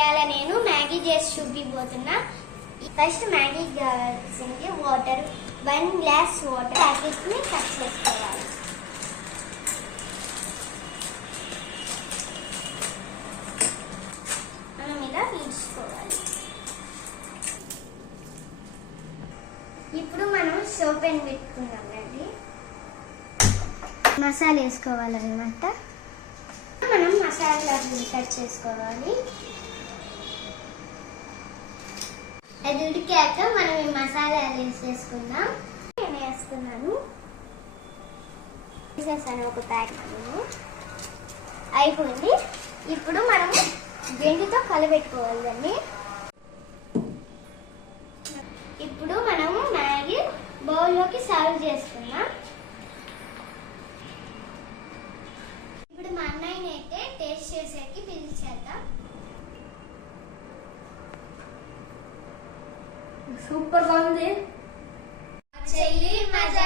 ఇవాళ నేను మ్యాగీ చేసి చూపిపోతున్నా. ఫస్ట్ మ్యాగీ కావాల్సింది వాటర్, 1 గ్లాస్ వాటర్ ప్యాకెట్ ని కట్ చేసుకోవాలి. మనం ఇలా తీసుకోవాలి. ఇప్పుడు మనం స్టవ్ పైన పెట్టుకున్నామండి. మసాలా వేసుకోవాలన్నమాట. మనం మసాలా కట్ చేసుకోవాలి. అది ఉడికాక మనం ఈ మసాలా వేసేసుకుందాం. నేను వేస్తున్నాను, వేసేసాను ఒక ప్యాకెట్. అయిపోయింది. ఇప్పుడు మనము గెంటితో కలబెట్టుకోవాలి దాన్ని. ఇప్పుడు మనము మ్యాగీ బౌల్లోకి సర్వ్ చేసుకున్నాం. ఇప్పుడు మా అన్నయ్యని అయితే టేస్ట్ చేసేకి పిలిచేద్దాం. సూపర్ గా ఉంది. చెల్లి మజా